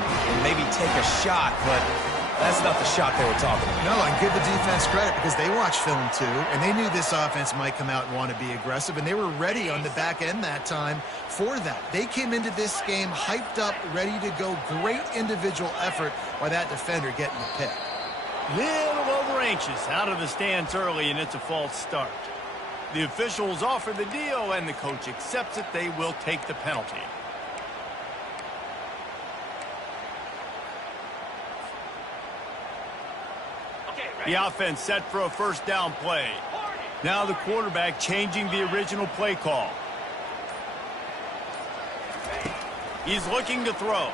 and maybe take a shot, but that's not the shot they were talking about. No, and give the defense credit because they watched film too, and they knew this offense might come out and want to be aggressive, and they were ready on the back end that time for that. They came into this game hyped up, ready to go. Great individual effort by that defender getting the pick. Little over anxious out of the stance early, and it's a false start. The officials offer the deal, and the coach accepts it. They will take the penalty. The offense set for a first down play. Now the quarterback changing the original play call. He's looking to throw.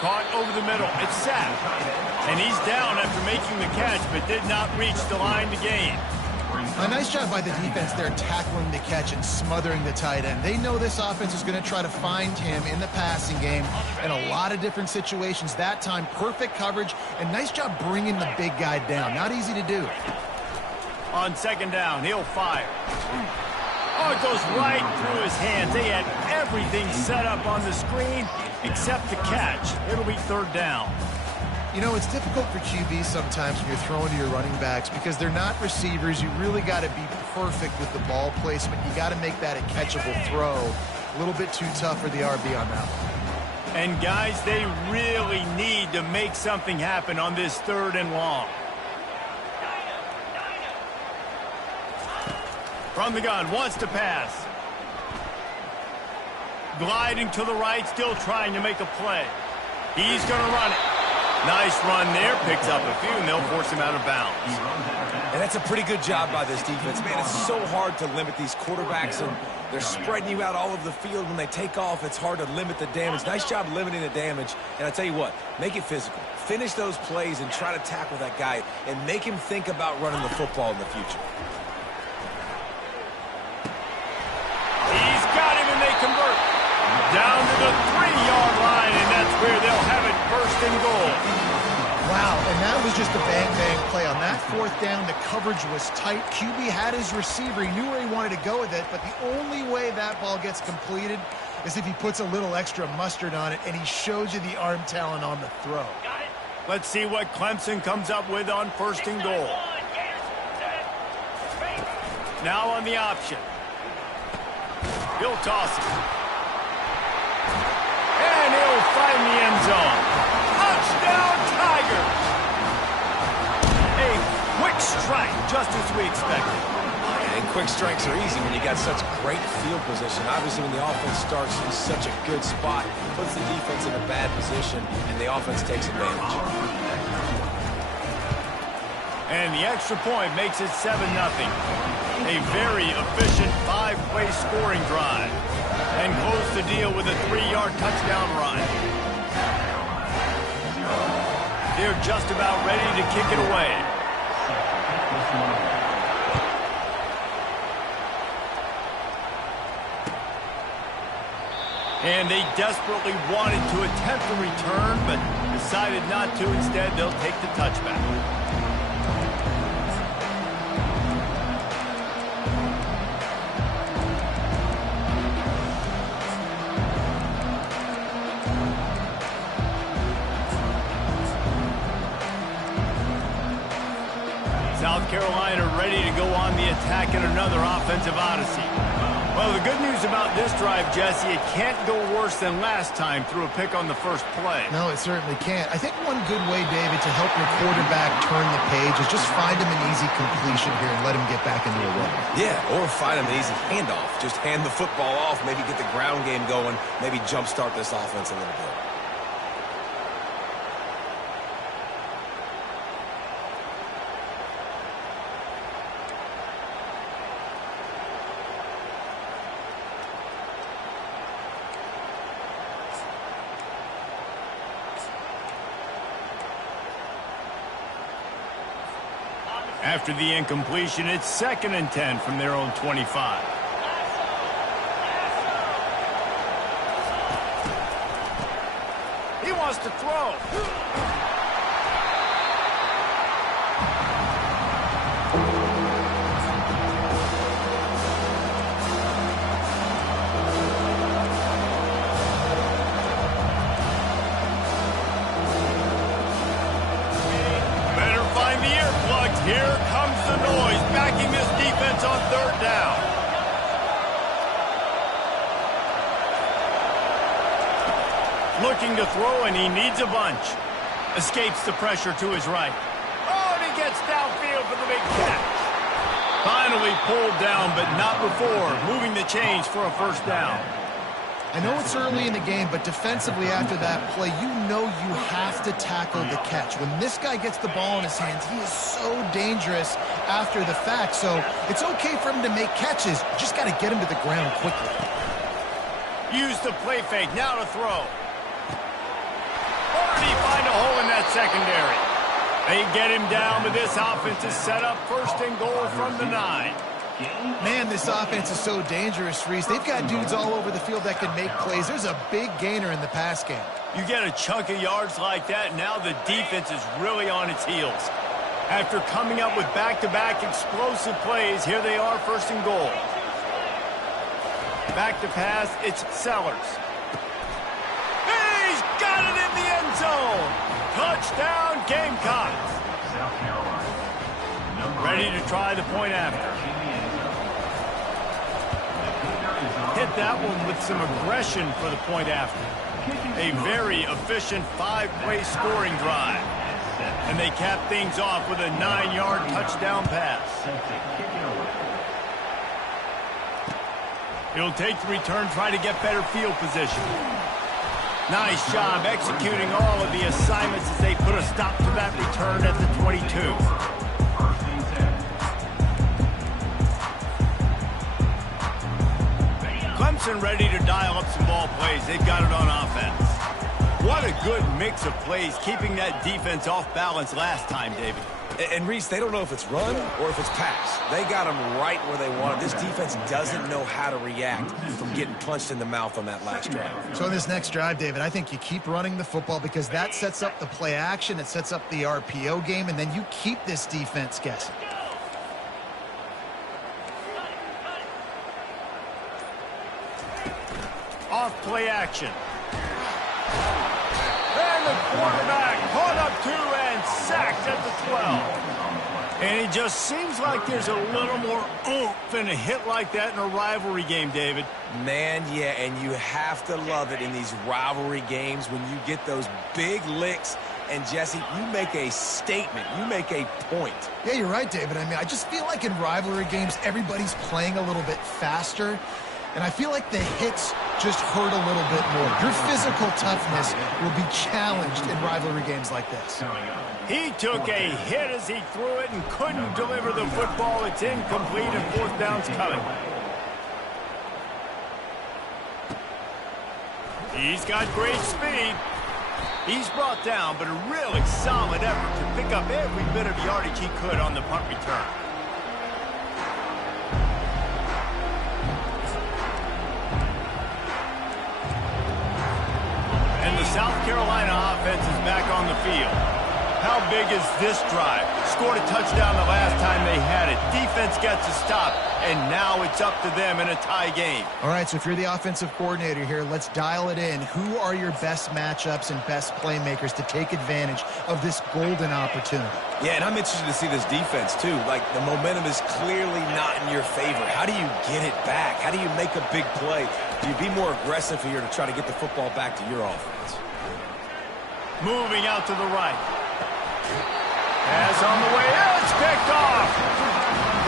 Caught over the middle. It's sacked. And he's down after making the catch, but did not reach the line to gain. A nice job by the defense there tackling the catch and smothering the tight end. They know this offense is going to try to find him in the passing game in a lot of different situations. That time, perfect coverage, and nice job bringing the big guy down. Not easy to do. On second down, he'll fire. Oh, it goes right through his hands. They had everything set up on the screen except the catch. It'll be third down. You know, it's difficult for QBs sometimes when you're throwing to your running backs because they're not receivers. You really got to be perfect with the ball placement. You got to make that a catchable throw. A little bit too tough for the RB on that one. And, guys, they really need to make something happen on this third and long. From the gun, wants to pass. Gliding to the right, still trying to make a play. He's going to run it. Nice run there, picks up a few, and they'll force him out of bounds. And that's a pretty good job by this defense. Man, it's so hard to limit these quarterbacks, and they're spreading you out all over the field. When they take off, it's hard to limit the damage. Nice job limiting the damage. And I tell you what, make it physical. Finish those plays and try to tackle that guy and make him think about running the football in the future. He's got him, and they convert. Down to the 3-yard line, and that's where they'll have it, first and goal. Wow, and that was just a bang-bang play. On that fourth down, the coverage was tight. QB had his receiver. He knew where he wanted to go with it, but the only way that ball gets completed is if he puts a little extra mustard on it, and he shows you the arm talent on the throw. Let's see what Clemson comes up with on first and goal. Now on the option. He'll toss it. And he'll find the end zone. Touchdown, Tigers! A quick strike, just as we expected. And quick strikes are easy when you got such great field position. Obviously, when the offense starts in such a good spot, puts the defense in a bad position, and the offense takes advantage. And the extra point makes it 7-0. A very efficient 5-play scoring drive. And close the deal with a 3-yard touchdown run. They're just about ready to kick it away. And they desperately wanted to attempt a return, but decided not to. Instead, they'll take the touchback. South Carolina ready to go on the attack in another offensive odyssey. Well, the good news about this drive, Jesse, it can't go worse than last time through a pick on the first play. No, it certainly can't. I think one good way, David, to help your quarterback turn the page is just find him an easy completion here and let him get back into a rhythm. Yeah, or find him an easy handoff. Just hand the football off, maybe get the ground game going, maybe jumpstart this offense a little bit. After the incompletion, it's 2nd and 10 from their own 25. He wants to throw. 3rd down. Looking to throw, and he needs a bunch. Escapes the pressure to his right. Oh, and he gets downfield for the big catch. Finally pulled down, but not before. Moving the chains for a 1st down. I know it's early in the game, but defensively after that play, you know you have to tackle the catch. When this guy gets the ball in his hands, he is so dangerous after the fact. So it's okay for him to make catches. You just got to get him to the ground quickly. Use the play fake. Now to throw. Already find a hole in that secondary. They get him down, but this offense is set up 1st and goal from the 9. Man, this offense is so dangerous, Reese. They've got dudes all over the field that can make plays. There's a big gainer in the pass game. You get a chunk of yards like that, now the defense is really on its heels. After coming up with back-to-back explosive plays, here they are 1st and goal. Back to pass, it's Sellers. He's got it in the end zone. Touchdown, Gamecocks. Ready to try the point after. Hit that one with some aggression for the point after. A very efficient 5-play scoring drive. And they cap things off with a 9-yard touchdown pass. He'll take the return, try to get better field position. Nice job executing all of the assignments as they put a stop to that return at the 22. Clemson ready to dial up some ball plays. They've got it on offense. What a good mix of plays, keeping that defense off balance last time, David. And Reese, they don't know if it's run or if it's pass. They got them right where they want it. This defense doesn't know how to react from getting punched in the mouth on that last drive. So in this next drive, David, I think you keep running the football because that sets up the play action, it sets up the RPO game, and then you keep this defense guessing. Off play action. And the quarterback caught up 2 and sacked at the 12. And it just seems like there's a little more oomph in a hit like that in a rivalry game, David. Man, yeah, and you have to love it in these rivalry games when you get those big licks. And, Jesse, you make a statement. You make a point. Yeah, you're right, David. I mean, I just feel like in rivalry games, everybody's playing a little bit faster. And I feel like the hits just hurt a little bit more. Your physical toughness will be challenged in rivalry games like this. He took a hit as he threw it and couldn't deliver the football. It's incomplete and 4th down's coming. He's got great speed. He's brought down, but a really solid effort to pick up every bit of yardage he could on the punt return. And the South Carolina offense is back on the field. How big is this drive? Scored a touchdown the last time they had it. Defense gets a stop, and now it's up to them in a tie game. All right, so if you're the offensive coordinator here, let's dial it in. Who are your best matchups and best playmakers to take advantage of this golden opportunity? Yeah, and I'm interested to see this defense, too. Like, the momentum is clearly not in your favor. How do you get it back? How do you make a big play? Do you be more aggressive here to try to get the football back to your offense? Moving out to the right. Pass on the way. It's picked off.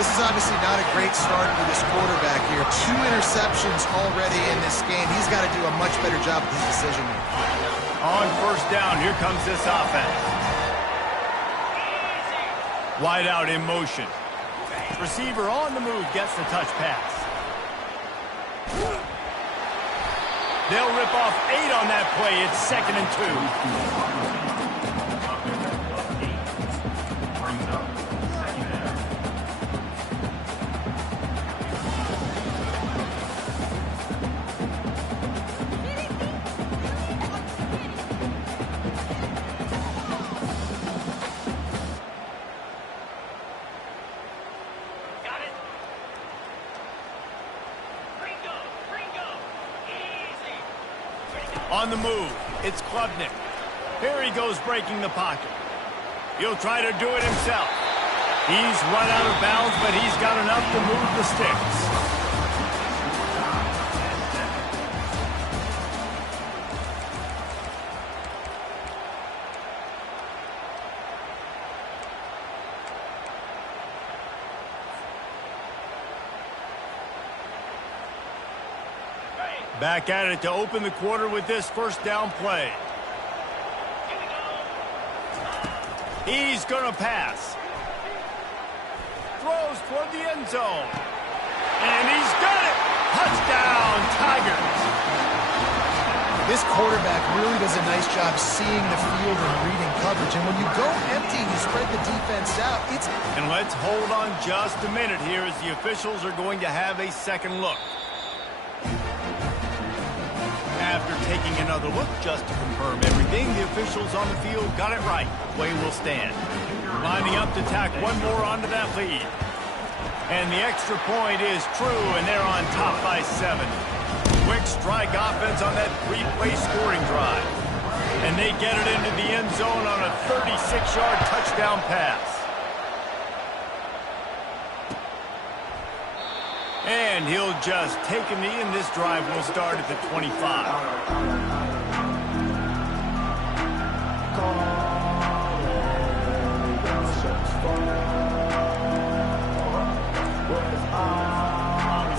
This is obviously not a great start for this quarterback here. 2 interceptions already in this game. He's got to do a much better job with his decision making. On 1st down, here comes this offense. Wide out in motion. Receiver on the move gets the touch pass. They'll rip off 8 on that play. It's 2nd and 2. On the move, it's Klubnik. Here he goes breaking the pocket. He'll try to do it himself. He's run out of bounds, but he's got enough to move the sticks. Back at it to open the quarter with this first down play. He's going to pass. Throws toward the end zone. And he's got it. Touchdown, Tigers. This quarterback really does a nice job seeing the field and reading coverage. And when you go empty and you spread the defense out, it's... And let's hold on just a minute here as the officials are going to have a second look. After taking another look just to confirm everything, the officials on the field got it right. Play will stand. Lining up to tack one more onto that lead. And the extra point is true, and they're on top by 7. Quick strike offense on that 3-play scoring drive. And they get it into the end zone on a 36-yard touchdown pass. And he'll just take a knee, and this drive will start at the 25.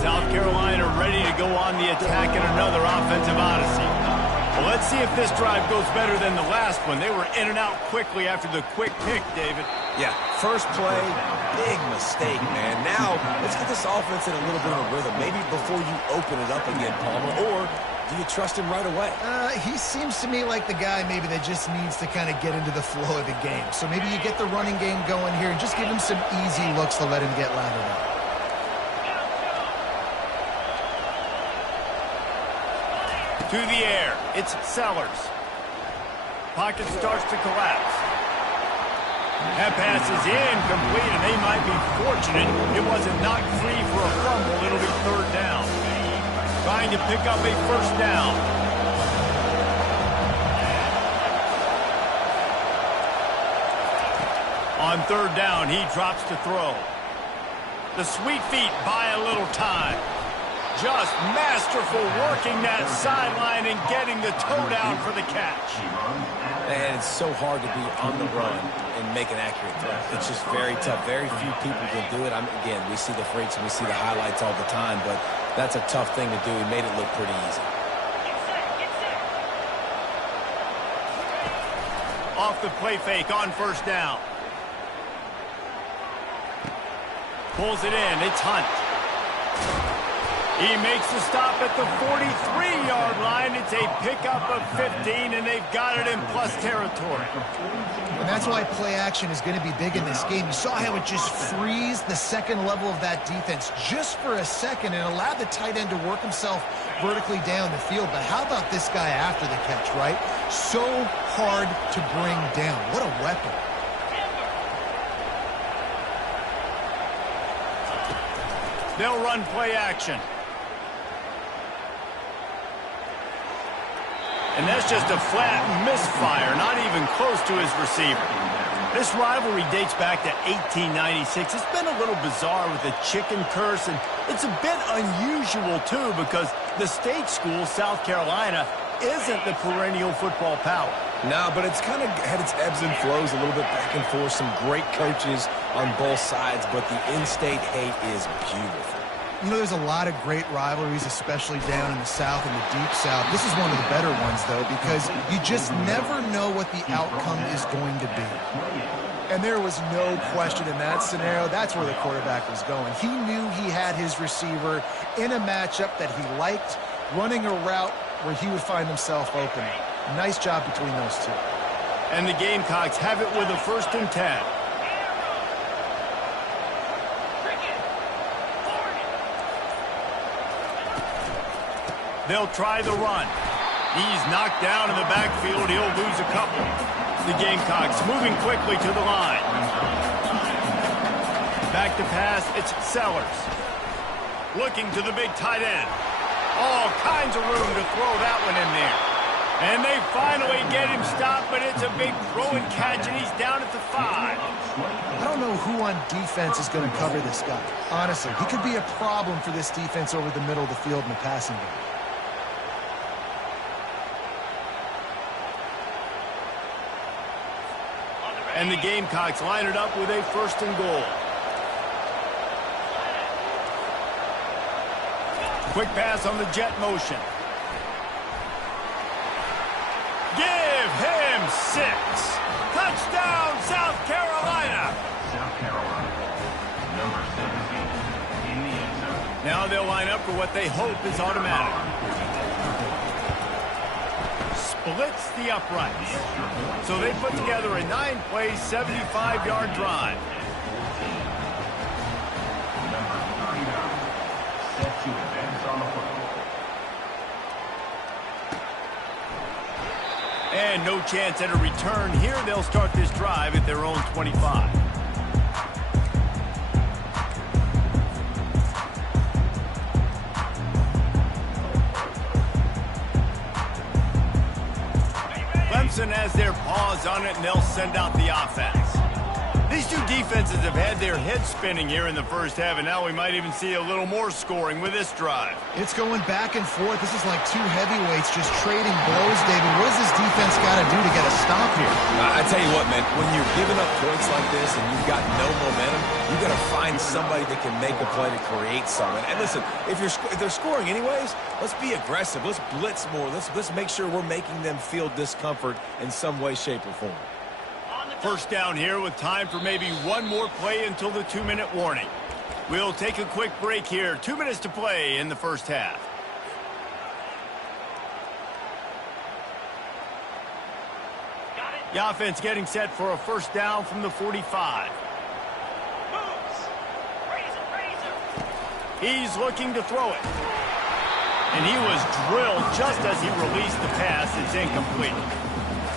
South Carolina ready to go on the attack in another offensive odyssey. Well, let's see if this drive goes better than the last one. They were in and out quickly after the quick pick, David. Yeah, first play, big mistake, man. Now, let's get this offense in a little bit of a rhythm. Maybe before you open it up again, Palmer, or do you trust him right away? He seems to me like the guy maybe that just needs to kind of get into the flow of the game. So maybe you get the running game going here and just give him some easy looks to let him get lathered up. To the air, it's Sellers. Pocket starts to collapse. That pass is incomplete, and they might be fortunate it wasn't knocked free for a fumble. It'll be third down. Trying to pick up a first down. On third down, he drops to throw. The sweet feet buy a little time. Just masterful working that sideline and getting the toe down for the catch. And it's so hard to be on the run and make an accurate throw. It's just very tough. Very few people can do it. Again, we see the freaks and we see the highlights all the time, but that's a tough thing to do. He made it look pretty easy. Off the play fake on first down. Pulls it in. It's Hunt. He makes the stop at the 43-yard line. It's a pickup of 15, and they've got it in plus territory. And that's why play action is going to be big in this game. You saw how it just frees the second level of that defense just for a second and allowed the tight end to work himself vertically down the field. But how about this guy after the catch, right? So hard to bring down. What a weapon. They'll run play action. And that's just a flat misfire, not even close to his receiver. This rivalry dates back to 1896. It's been a little bizarre with the chicken curse, and it's a bit unusual, too, because the state school, South Carolina, isn't the perennial football power. No, but it's kind of had its ebbs and flows a little bit back and forth. Some great coaches on both sides, but the in-state hate is beautiful. You know, there's a lot of great rivalries, especially down in the South and the Deep South. This is one of the better ones, though, because you just never know what the outcome is going to be. And there was no question in that scenario. That's where the quarterback was going. He knew he had his receiver in a matchup that he liked, running a route where he would find himself open. Nice job between those two. And the Gamecocks have it with a 1st and 10. They'll try the run. He's knocked down in the backfield. He'll lose a couple. The Gamecocks moving quickly to the line. Back to pass, it's Sellers. Looking to the big tight end. All kinds of room to throw that one in there. And they finally get him stopped, but it's a big throw and catch, and he's down at the 5. I don't know who on defense is going to cover this guy. Honestly, he could be a problem for this defense over the middle of the field in the passing game. And the Gamecocks line it up with a 1st and goal. Quick pass on the jet motion. Give him 6. Touchdown, South Carolina. South Carolina, number 17 in the end zone. Now they'll line up for what they hope is automatic. Splits the uprights. So they put together a 9-play, 75-yard drive. Number 39, set to advance on the football. And no chance at a return here. They'll start this drive at their own 25. Clemson has their paws on it, and they'll send out the offense. These two defenses have had their heads spinning here in the first half, and now we might even see a little more scoring with this drive. It's going back and forth. This is like two heavyweights just trading blows, David. What does this defense got to do to get a stop here? I tell you what, man, when you're giving up points like this and you've got no momentum, you got to find somebody that can make a play to create something. And listen, if they're scoring anyways, let's be aggressive. Let's blitz more. Let's make sure we're making them feel discomfort in some way, shape, or form. 1st down here with time for maybe one more play until the 2-minute warning. We'll take a quick break here. 2 minutes to play in the first half. The offense getting set for a 1st down from the 45. He's looking to throw it. And he was drilled just as he released the pass. It's incomplete.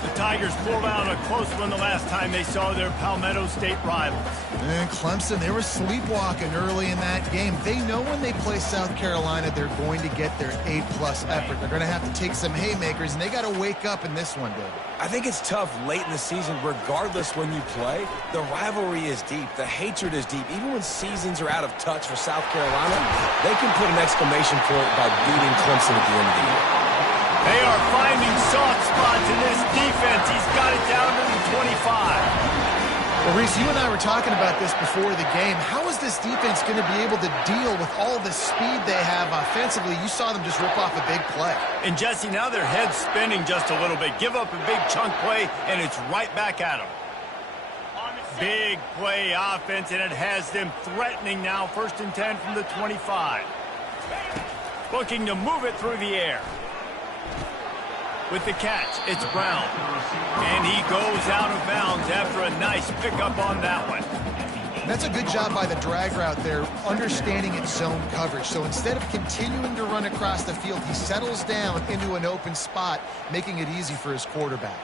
The Tigers pulled out a close one the last time they saw their Palmetto State rivals. And Clemson, they were sleepwalking early in that game. They know when they play South Carolina, they're going to get their A-plus effort. They're going to have to take some haymakers, and they got to wake up in this one, David. I think it's tough late in the season, regardless when you play. The rivalry is deep. The hatred is deep. Even when seasons are out of touch for South Carolina, they can put an exclamation point by beating Clemson at the end of the year. They are finding soft spots in this defense. He's got it down to the 25. Well, Reese, you and I were talking about this before the game. How is this defense going to be able to deal with all the speed they have offensively? You saw them just rip off a big play. And, Jesse, now their head's spinning just a little bit. Give up a big chunk play, and it's right back at them. Big play offense, and it has them threatening now. 1st and 10 from the 25. Looking to move it through the air. With the catch, it's Brown. And he goes out of bounds after a nice pickup on that one. That's a good job by the drag route there, understanding its zone coverage. So instead of continuing to run across the field, he settles down into an open spot, making it easy for his quarterback.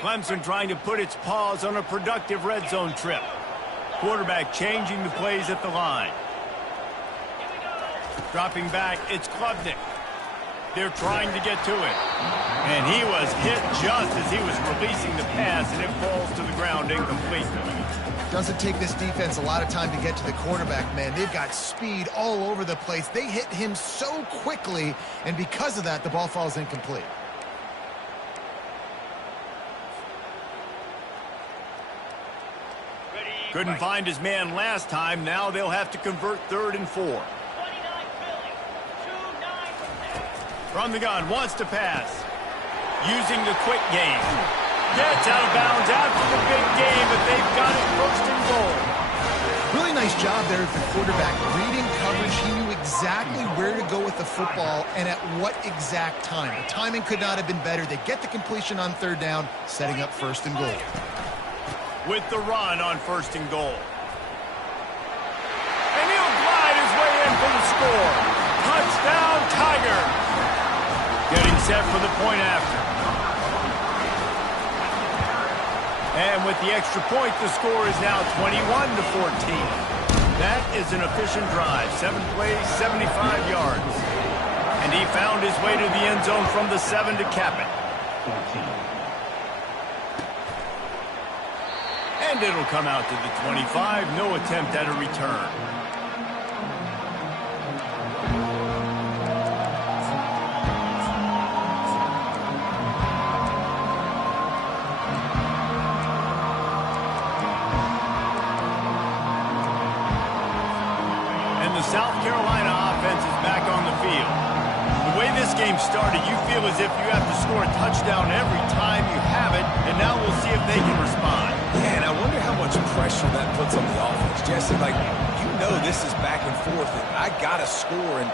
Clemson trying to put its paws on a productive red zone trip. Quarterback changing the plays at the line. Dropping back, it's Klubnik. They're trying to get to it. And he was hit just as he was releasing the pass, and it falls to the ground incomplete. Doesn't take this defense a lot of time to get to the quarterback, man. They've got speed all over the place. They hit him so quickly, and because of that, the ball falls incomplete. Couldn't find his man last time. Now they'll have to convert 3rd and 4. From the gun, wants to pass. Using the quick game. Gets out of bounds after the big game, but they've got it 1st and goal. Really nice job there at the quarterback. Reading coverage, he knew exactly where to go with the football and at what exact time. The timing could not have been better. They get the completion on 3rd down, setting up 1st and goal. With the run on 1st and goal. And he'll glide his way in for the score. Touchdown, Tigers. Getting set for the point after. And with the extra point, the score is now 21-14. That is an efficient drive. 7 plays, 75 yards. And he found his way to the end zone from the 7 to cap it. 14. And it'll come out to the 25. No attempt at a return. South Carolina offense is back on the field. The way this game started, you feel as if you have to score a touchdown every time you have it, and now we'll see if they can respond. Yeah, and I wonder how much pressure that puts on the offense. Jesse, like, you know this is back and forth, and I got to score, and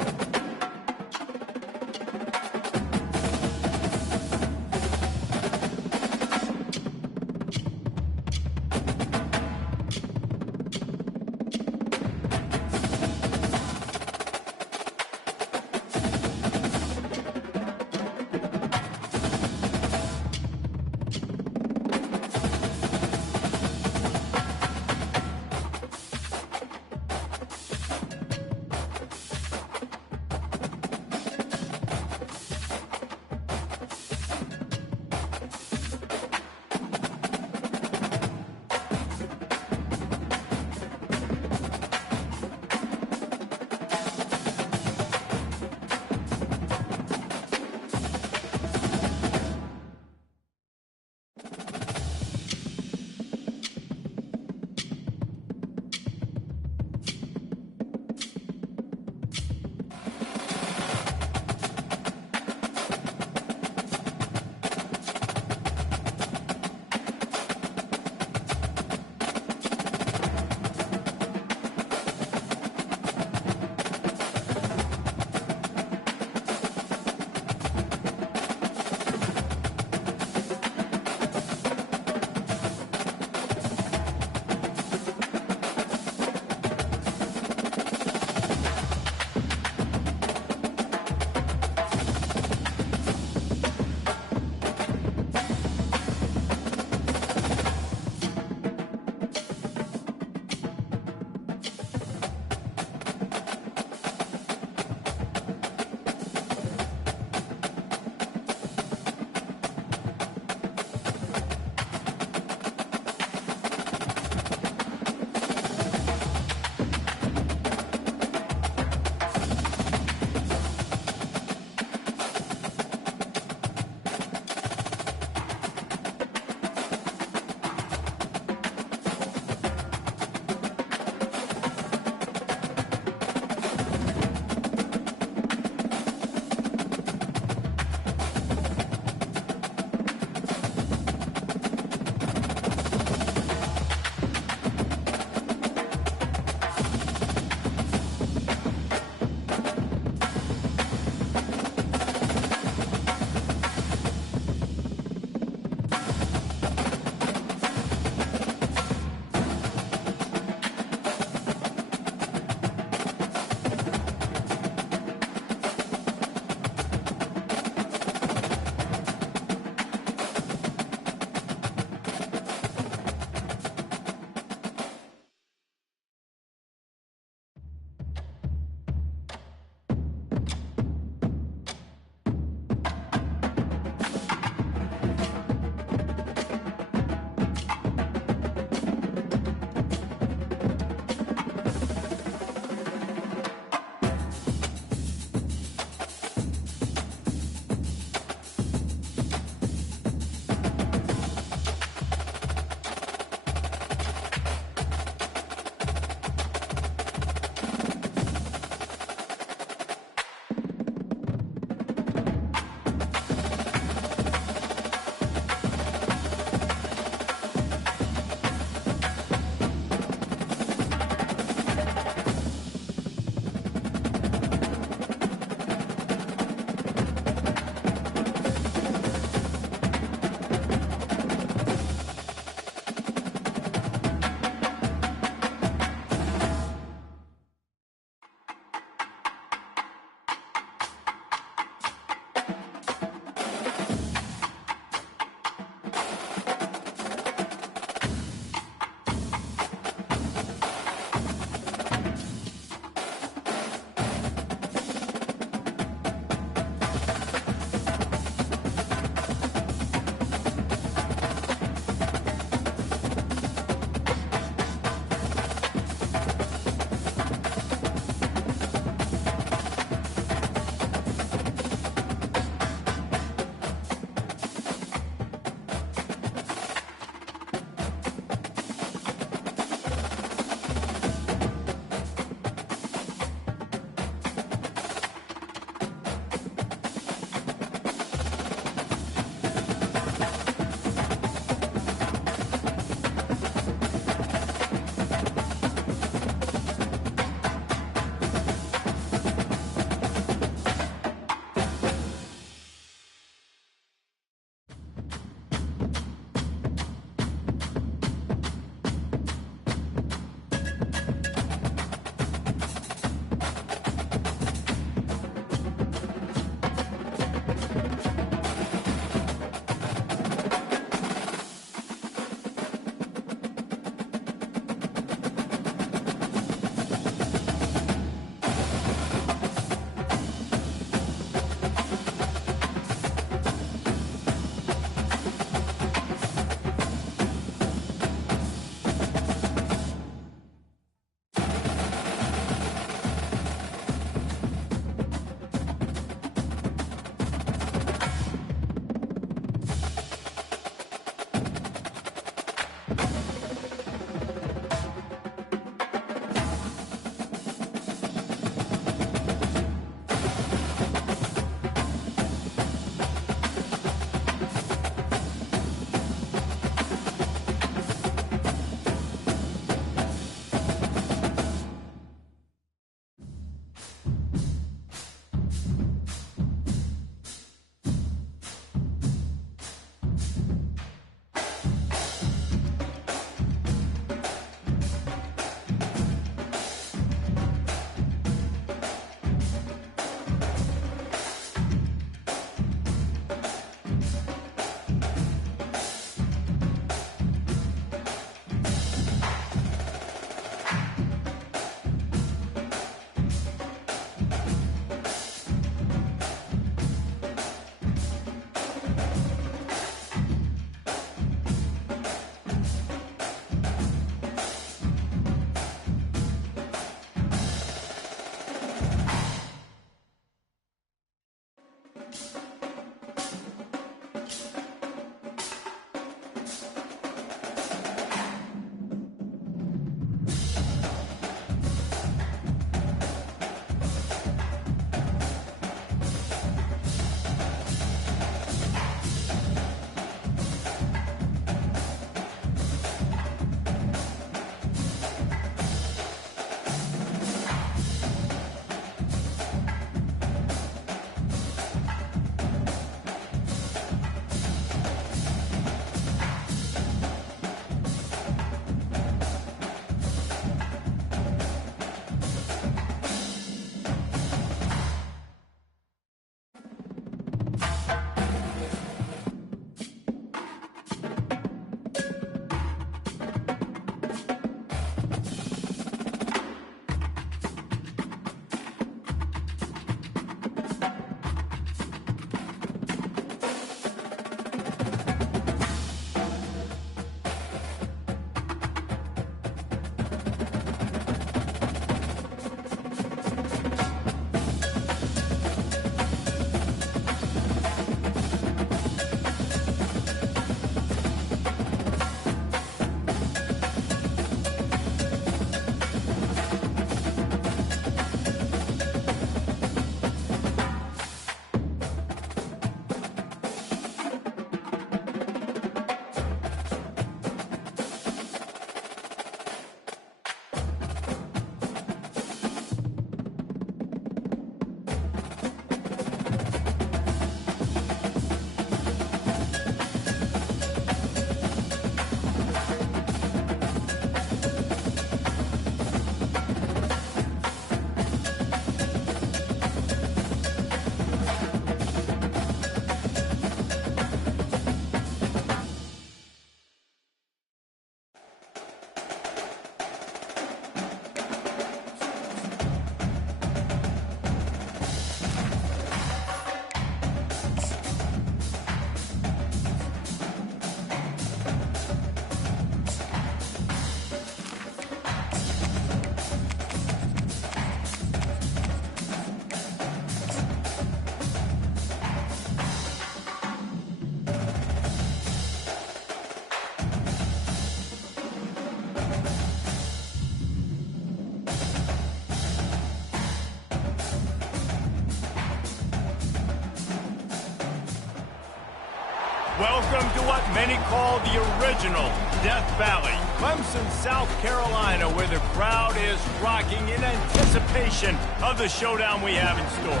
Welcome to what many call the original Death Valley, Clemson, South Carolina, where the crowd is rocking in anticipation of the showdown we have in store.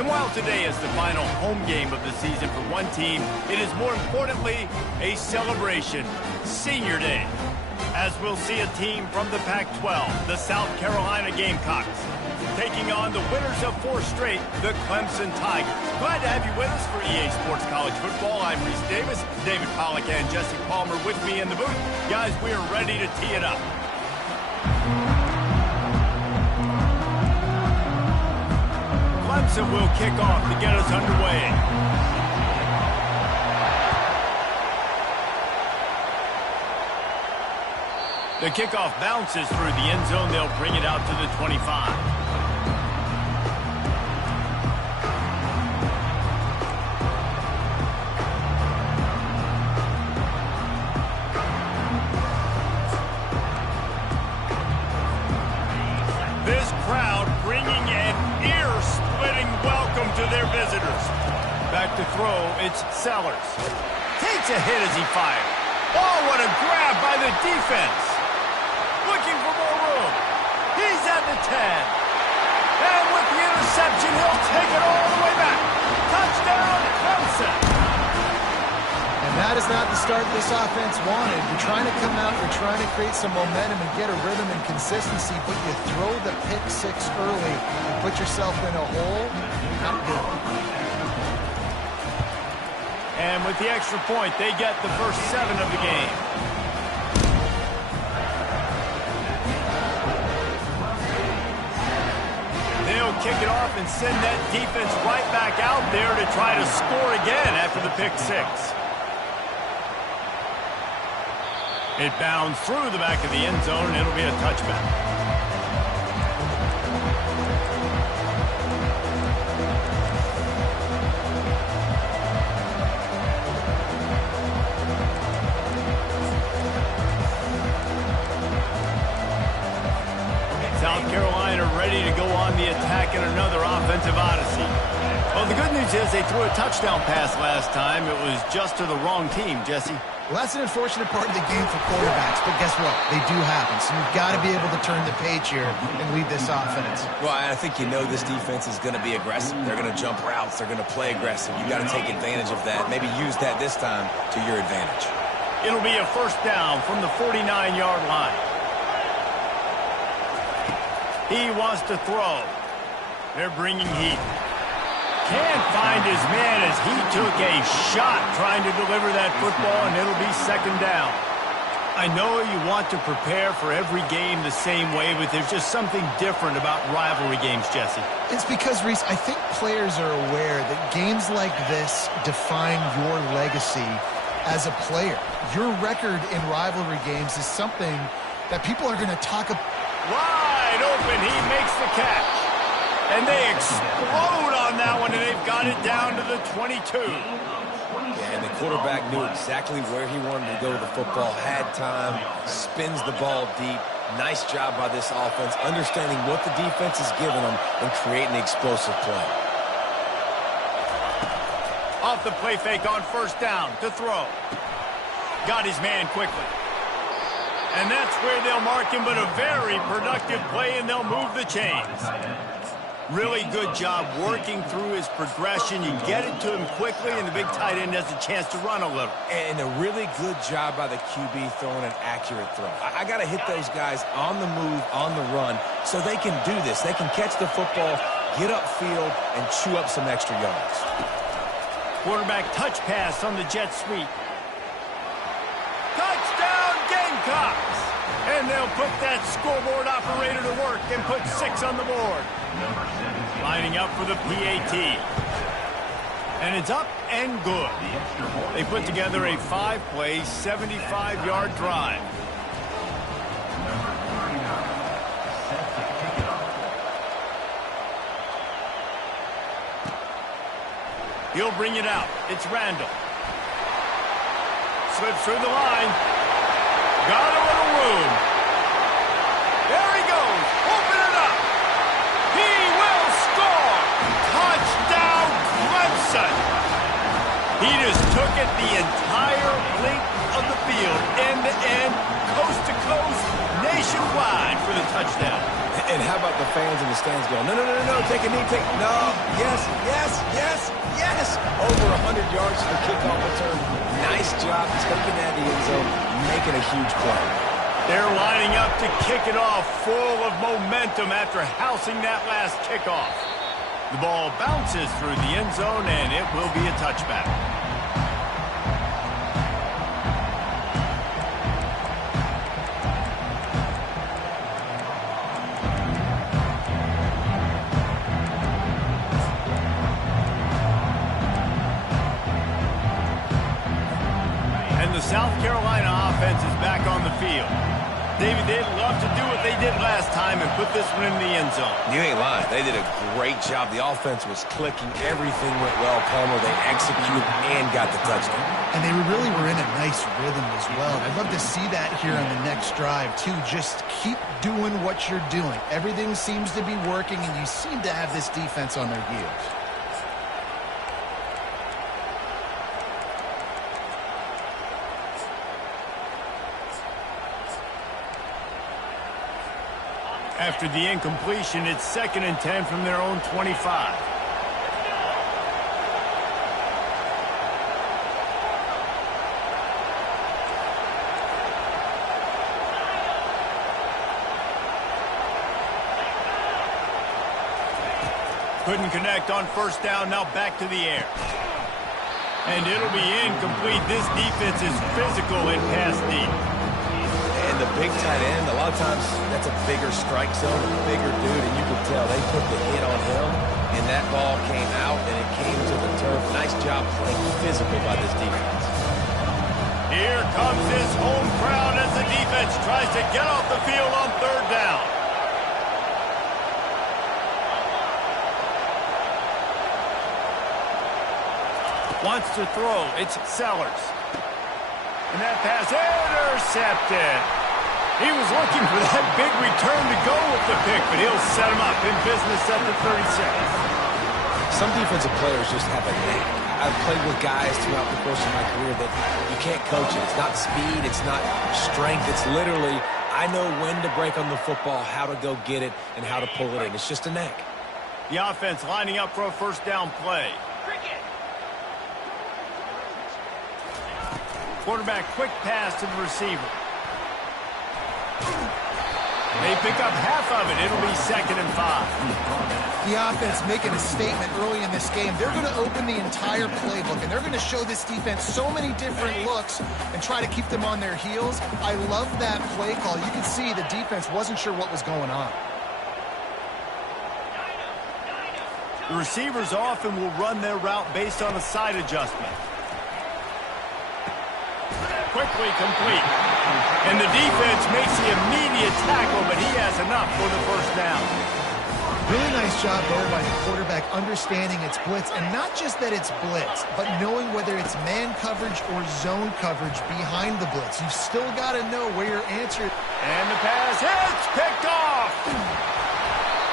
And while today is the final home game of the season for one team, it is more importantly a celebration, Senior Day, as we'll see a team from the Pac-12, the South Carolina Gamecocks, taking on the winners of 4 straight, the Clemson Tigers. Glad to have you with us for EA Sports College Football. I'm Reese Davis, David Pollack and Jesse Palmer with me in the booth. Guys, we are ready to tee it up. Clemson will kick off to get us underway. The kickoff bounces through the end zone. They'll bring it out to the 25. This crowd bringing an ear-splitting welcome to their visitors. Back to throw, it's Sellers. Takes a hit as he fires. Oh, what a grab by the defense. Looking for more room. He's at the 10. And with the interception, he'll take it all the way back. Touchdown, Clemson. And that is not the start this offense wanted. You're trying to come out, you're trying to create some momentum and get a rhythm and consistency, but you throw the pick 6 early and put yourself in a hole. Not good. And with the extra point, they get the first 7 of the game. They'll kick it off and send that defense right back out there to try to score again after the pick 6. It bounds through the back of the end zone, and it'll be a touchback. South Carolina ready to go on the attack in another offensive odyssey. Well, the good news is they threw a touchdown pass last time. It was just to the wrong team, Jesse. Well, that's an unfortunate part of the game for quarterbacks, but guess what? They do happen, so you've got to be able to turn the page here and lead this offense. Well, I think you know this defense is going to be aggressive. They're going to jump routes. They're going to play aggressive. You got to take advantage of that. Maybe use that this time to your advantage. It'll be a first down from the 49-yard line. He wants to throw. They're bringing heat. Can't find his man as he took a shot trying to deliver that football, and it'll be second down. I know you want to prepare for every game the same way, but there's just something different about rivalry games, Jesse. It's because, Reese, I think players are aware that games like this define your legacy as a player. Your record in rivalry games is something that people are going to talk about. Wide open, he makes the catch. And they explode on that one, and they've got it down to the 22. Yeah, and the quarterback knew exactly where he wanted to go with the football, had time, spins the ball deep. Nice job by this offense, understanding what the defense is giving them and creating the explosive play. Off the play fake on first down to throw. Got his man quickly. And that's where they'll mark him, but a very productive play, and they'll move the chains. Really good job working through his progression. You get it to him quickly, and the big tight end has a chance to run a little. And a really good job by the QB throwing an accurate throw. I got to hit those guys on the move, on the run, so they can do this. They can catch the football, get upfield, and chew up some extra yards. Quarterback touch pass on the jet sweep. Touchdown, Gamecocks! And they'll put that scoreboard operator to work and put 6 on the board. Lining up for the PAT. And it's up and good. They put together a 5-play, 75-yard drive. He'll bring it out. It's Randall. Slips through the line. Got a little room. There he goes. Open it up. He will score. Touchdown, Clemson. He just took it the entire length of the field, end to end, coast to coast, nationwide for the touchdown. And how about the fans in the stands going, no, no, no, no, no, take a knee, take, no, yes, yes, yes, yes. Over 100 yards for the kickoff return. Nice job taking that to the end zone, making a huge play. They're lining up to kick it off full of momentum after housing that last kickoff. The ball bounces through the end zone, and it will be a touchback. And the South Carolina offense is back on the field. David, they'd love to do what they did last time and put this one in the end zone. You ain't lying. They did a great job. The offense was clicking. Everything went well, Palmer. They executed and got the touchdown. And they really were in a nice rhythm as well. I'd love to see that here on the next drive, too. Just keep doing what you're doing. Everything seems to be working, and you seem to have this defense on their heels. After the incompletion, it's 2nd and 10 from their own 25. Couldn't connect on first down, now back to the air. And it'll be incomplete. This defense is physical in pass deep. And the big tight end, a lot of times that's a bigger strike zone, a bigger dude, and you could tell they put the hit on him, and that ball came out, and it came to the turf. Nice job playing physical by this defense. Here comes his home crowd as the defense tries to get off the field on 3rd down. Wants to throw. It's Sellers. And that pass intercepted. He was looking for that big return to go with the pick, but he'll set him up in business at the 36. Some defensive players just have a knack. I've played with guys throughout the course of my career that you can't coach it. It's not speed. It's not strength. It's literally, I know when to break on the football, how to go get it, and how to pull it in. It's just a knack. The offense lining up for a first down play. Quarterback quick pass to the receiver. They pick up half of it. It'll be 2nd and 5. The offense making a statement early in this game. They're going to open the entire playbook, and they're going to show this defense so many different looks and try to keep them on their heels. I love that play call. You can see the defense wasn't sure what was going on. The receivers often will run their route based on a side adjustment. Quickly complete. And the defense makes the immediate tackle, but he has enough for the first down. Really nice job there by the quarterback understanding it's blitz, and not just that it's blitz, but knowing whether it's man coverage or zone coverage behind the blitz. You've still got to know where your answer. And the pass hits, picked off.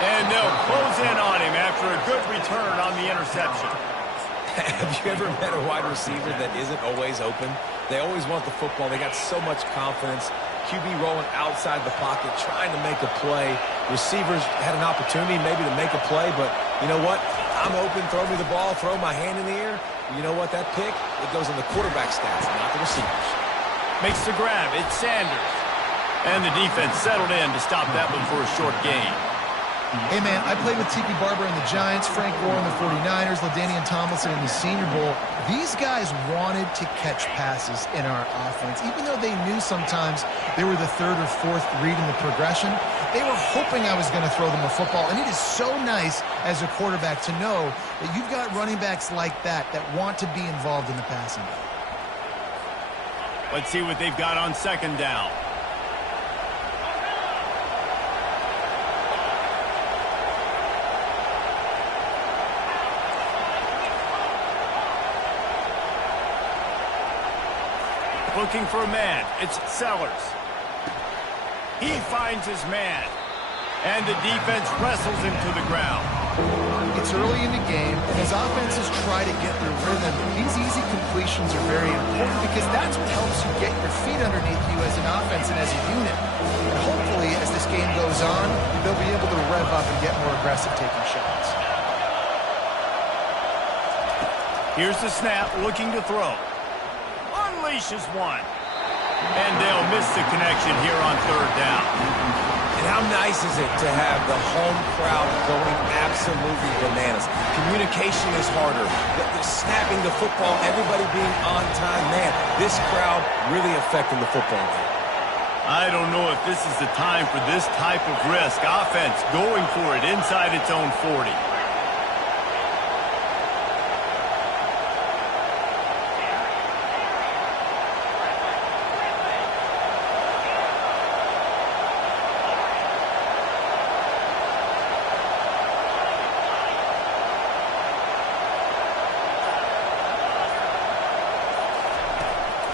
And they'll close in on him after a good return on the interception. Have you ever met a wide receiver that isn't always open? They always want the football. They got so much confidence. QB rolling outside the pocket, trying to make a play. Receivers had an opportunity maybe to make a play, but you know what? I'm open, throw me the ball, throw my hand in the air. You know what? That pick, it goes in the quarterback stats, not the receivers. Makes the grab. It's Sanders. And the defense settled in to stop that one for a short gain. Hey, man, I played with Tiki Barber and the Giants, Frank Gore and the 49ers, LaDainian Tomlinson in the Senior Bowl. These guys wanted to catch passes in our offense. Even though they knew sometimes they were the 3rd or 4th read in the progression, they were hoping I was going to throw them a football. And it is so nice as a quarterback to know that you've got running backs like that want to be involved in the passing game. Let's see what they've got on 2nd down. Looking for a man. It's Sellers. He finds his man. And the defense wrestles him to the ground. It's early in the game, and as offenses try to get their rhythm, these easy completions are very important because that's what helps you get your feet underneath you as an offense and as a unit. And hopefully, as this game goes on, they'll be able to rev up and get more aggressive taking shots. Here's the snap, looking to throw. Unleashes one. And they'll miss the connection here on third down. And how nice is it to have the home crowd going absolutely bananas? Communication is harder. The snapping the football, everybody being on time. Man, this crowd really affecting the football game. I don't know if this is the time for this type of risk. Offense going for it inside its own 40.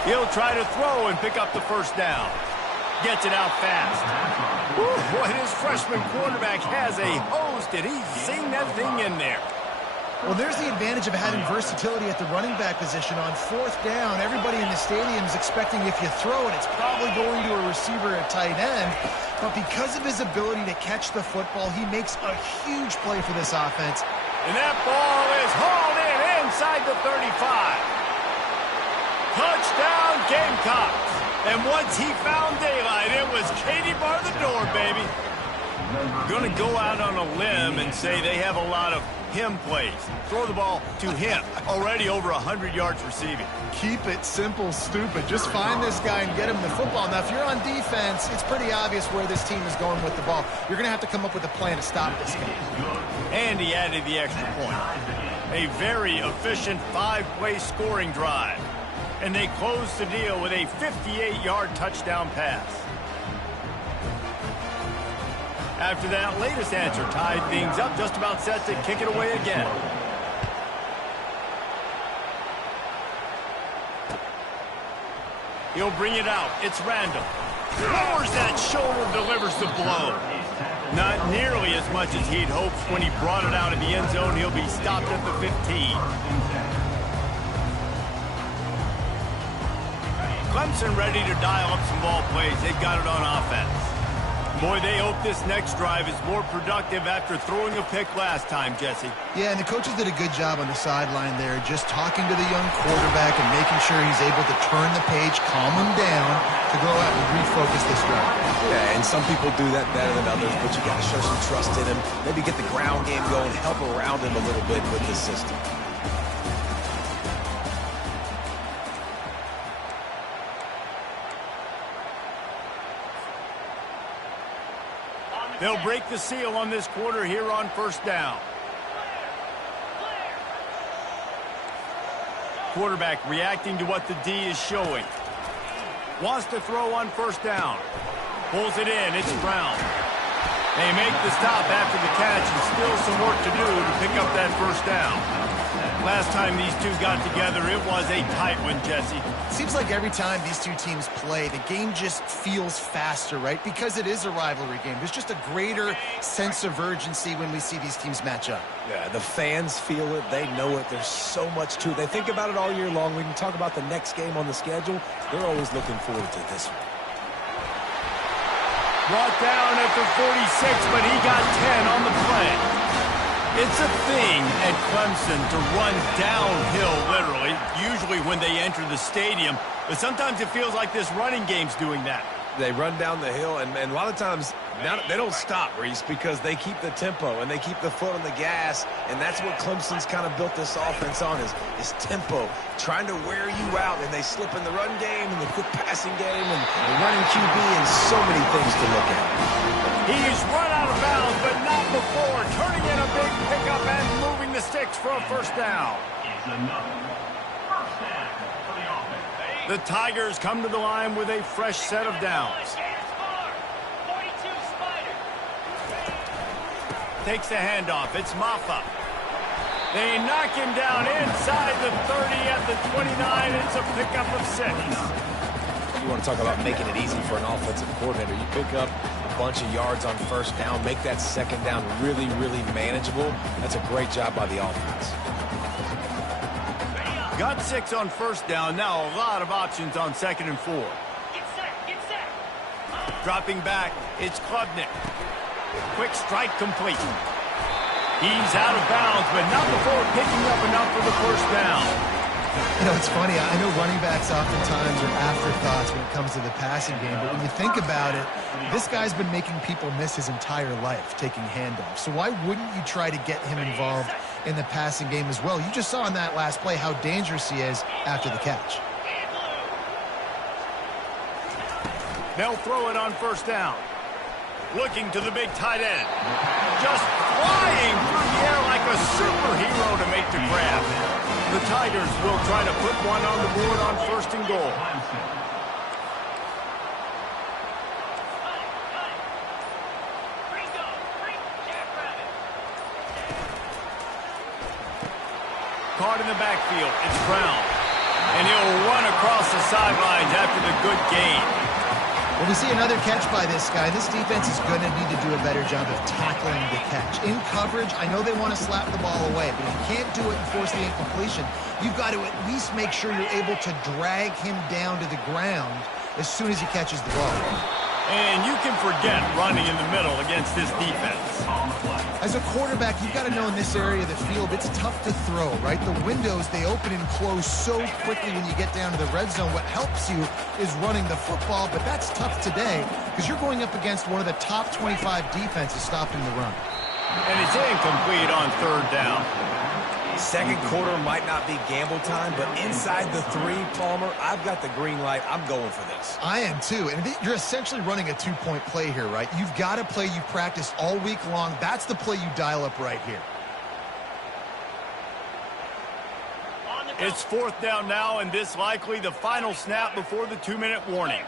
He'll try to throw and pick up the first down. Gets it out fast. Woo, boy, this freshman quarterback has a hose. Did he zing that thing in there? Well, there's the advantage of having versatility at the running back position. On fourth down, everybody in the stadium is expecting if you throw it, it's probably going to a receiver at tight end. But because of his ability to catch the football, he makes a huge play for this offense. And that ball is hauled in inside the 35. Touchdown, Gamecocks. And once he found daylight, it was Katie bar the door, baby. Going to go out on a limb and say they have a lot of him plays. Throw the ball to him. Already over 100 yards receiving. Keep it simple, stupid. Just find this guy and get him the football. Now, if you're on defense, it's pretty obvious where this team is going with the ball. You're going to have to come up with a plan to stop this guy. And he added the extra point. A very efficient 5-play scoring drive. And they close the deal with a 58-yard touchdown pass. After that latest answer tied things up, just about set to kick it away again. He'll bring it out. It's random. Lowers that shoulder, delivers the blow. Not nearly as much as he'd hoped when he brought it out of the end zone. He'll be stopped at the 15. Clemson ready to dial up some ball plays. They've got it on offense. Boy, they hope this next drive is more productive after throwing a pick last time, Jesse. Yeah, and the coaches did a good job on the sideline there, just talking to the young quarterback and making sure he's able to turn the page, calm him down to go out and refocus this drive. Yeah, and some people do that better than others, but you got to show some trust in him. Maybe get the ground game going, help around him a little bit with this system. They'll break the seal on this quarter here on first down. Quarterback reacting to what the D is showing. Wants to throw on first down. Pulls it in. It's Brown. They make the stop after the catch and still some work to do to pick up that first down. Last time these two got together, it was a tight one, Jesse. Seems like every time these two teams play, the game just feels faster, right? Because it is a rivalry game. There's just a greater sense of urgency when we see these teams match up. Yeah, the fans feel it. They know it. There's so much to it. They think about it all year long. We can talk about the next game on the schedule. They're always looking forward to this one. Brought down at the 46, but he got 10 on the play. It's a thing at Clemson to run downhill, literally, usually when they enter the stadium. But sometimes it feels like this running game's doing that. They run down the hill, and a lot of times they don't stop, Reese, because they keep the tempo and they keep the foot on the gas, and that's what Clemson's kind of built this offense on is tempo, trying to wear you out, and they slip in the run game and the quick passing game and the running QB and so many things to look at. He's run out of bounds, but not before, turning in a big pickup and moving the sticks for a first down. The Tigers come to the line with a fresh set of downs. Takes the handoff. It's Maffa. They knock him down inside the 30 at the 29. It's a pickup of 6. You want to talk about making it easy for an offensive coordinator. You pick up bunch of yards on first down, make that second down really, really manageable. That's a great job by the offense. Got 6 on first down. Now a lot of options on 2nd and 4. Get set. Dropping back, it's Klubnik. Quick strike complete. He's out of bounds, but not before picking up enough for the first down. You know, it's funny. I know running backs oftentimes are afterthoughts when it comes to the passing game, but when you think about it, this guy's been making people miss his entire life taking handoffs. So why wouldn't you try to get him involved in the passing game as well? You just saw in that last play how dangerous he is after the catch. They'll throw it on first down. Looking to the big tight end. Just flying through the air like a superhero to make the grab. The Tigers will try to put one on the board on 1st and goal. Caught in the backfield, it's Brown. And he'll run across the sidelines after the good gain. Well, we see another catch by this guy. This defense is going to need to do a better job of tackling the catch. In coverage, I know they want to slap the ball away, but if you can't do it and force the incompletion, you've got to at least make sure you're able to drag him down to the ground as soon as he catches the ball. And you can forget running in the middle against this defense. As a quarterback, you've got to know in this area of the field, it's tough to throw, right? The windows, they open and close so quickly when you get down to the red zone. What helps you is running the football, but that's tough today because you're going up against one of the top 25 defenses stopping the run. And it's incomplete on 3rd down. Second quarter might not be gamble time, but inside the 3, Palmer, I've got the green light. I'm going for this. I am too, and you're essentially running a 2-point play here, right? You've got a play you practiced all week long. That's the play you dial up right here. It's 4th down now, and this likely the final snap before the 2-minute warning.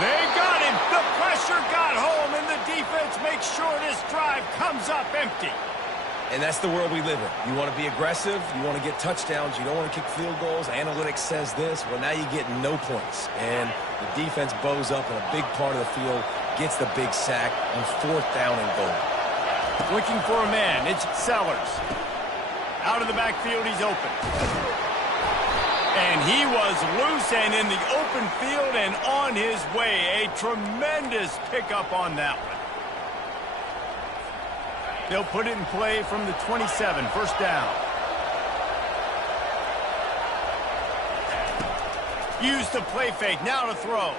They got him. The pressure got home, and the defense makes sure this drive comes up empty. And that's the world we live in. You want to be aggressive. You want to get touchdowns. You don't want to kick field goals. Analytics says this. Well, now you get no points. And the defense bows up in a big part of the field, gets the big sack on 4th down and goal. Looking for a man. It's Sellers. Out of the backfield, he's open. And he was loose and in the open field and on his way. A tremendous pickup on that one. They'll put it in play from the 27, 1st down. Use the play fake, now to throw.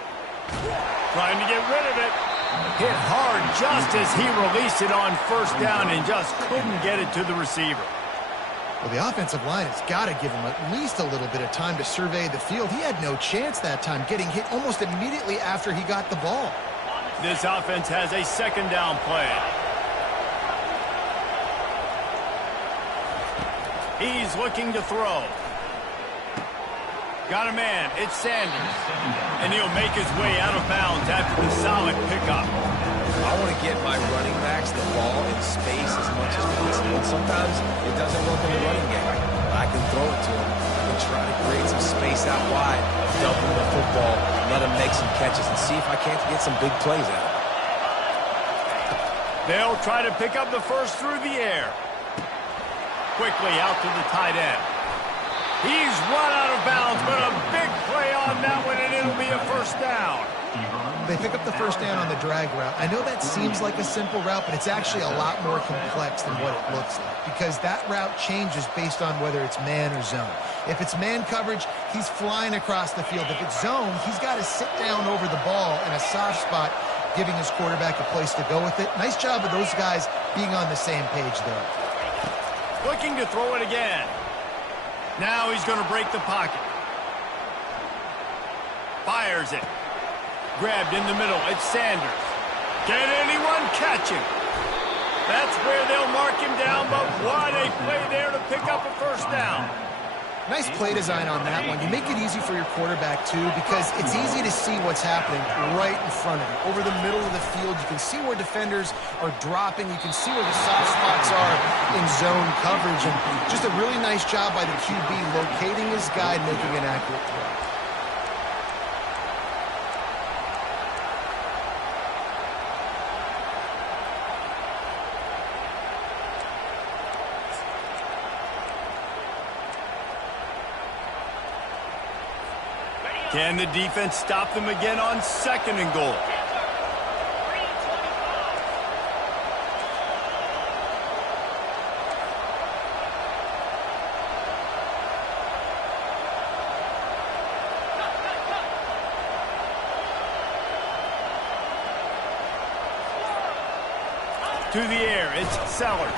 Trying to get rid of it. Hit hard just as he released it on 1st down and just couldn't get it to the receiver. Well, the offensive line has got to give him at least a little bit of time to survey the field. He had no chance that time, getting hit almost immediately after he got the ball. This offense has a 2nd down play. He's looking to throw. Got a man. It's Sanders. And he'll make his way out of bounds after the solid pickup. I want to get my running backs the ball in space as much as possible. And sometimes it doesn't work in the running game. I can throw it to him. I can try to create some space out wide, dump him the football, let him make some catches, and see if I can't get some big plays out of it. They'll try to pick up the first through the air. Quickly out to the tight end. He's run out of bounds, but a big play on that one, and it'll be a 1st down. They pick up the 1st down on the drag route. I know that seems like a simple route, but it's actually a lot more complex than what it looks like because that route changes based on whether it's man or zone. If it's man coverage, he's flying across the field. If it's zone, he's got to sit down over the ball in a soft spot, giving his quarterback a place to go with it. Nice job of those guys being on the same page there. Looking to throw it again. Now he's going to break the pocket. Fires it. Grabbed in the middle. It's Sanders. Can anyone catch him? That's where they'll mark him down, but what a play there to pick up a 1st down. Nice play design on that one. You make it easy for your quarterback, too, because it's easy to see what's happening right in front of you. Over the middle of the field, you can see where defenders are dropping. You can see where the soft spots are in zone coverage. And just a really nice job by the QB locating his guy and making an accurate throw. Can the defense stop them again on 2nd and goal? To the air, it's Sellers.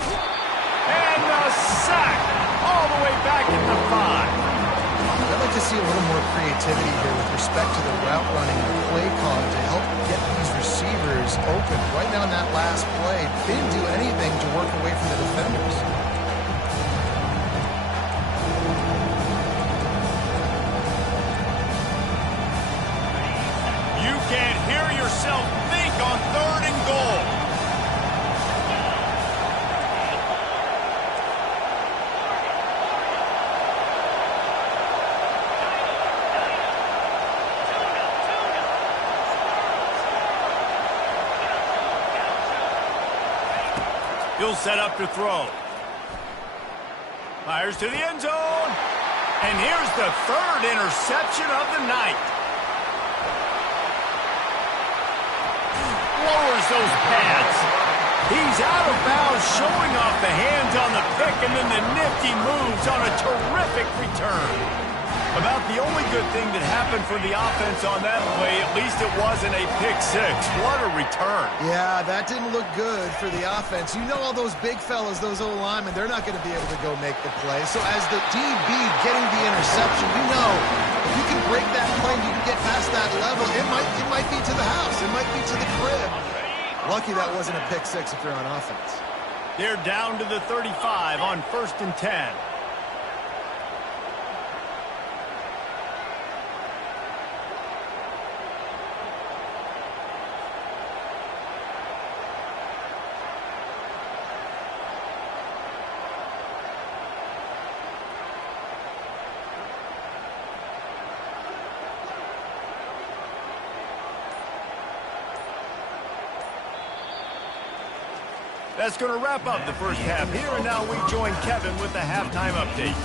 And the sack all the way back at the 5. I'd like to see a little more creativity here with respect to the route running and the play calling to help get these receivers open. Right now in that last play, they didn't do anything to work away from the defenders. You can't hear yourself think on 3rd and goal. He'll set up to throw. Fires to the end zone. And here's the 3rd interception of the night. Lowers those pads. He's out of bounds, showing off the hands on the pick, and then the nifty moves on a terrific return. About the only good thing that happened for the offense on that play, at least it wasn't a pick 6. What a return. Yeah, that didn't look good for the offense. You know all those big fellas, those O-linemen, they're not going to be able to go make the play. So as the DB getting the interception, you know if you can break that play and you can get past that level, it might be to the house. It might be to the crib. Lucky that wasn't a pick 6 if you're on offense. They're down to the 35 on 1st and 10. That's going to wrap up the first half here, and now we join Kevin with the halftime update.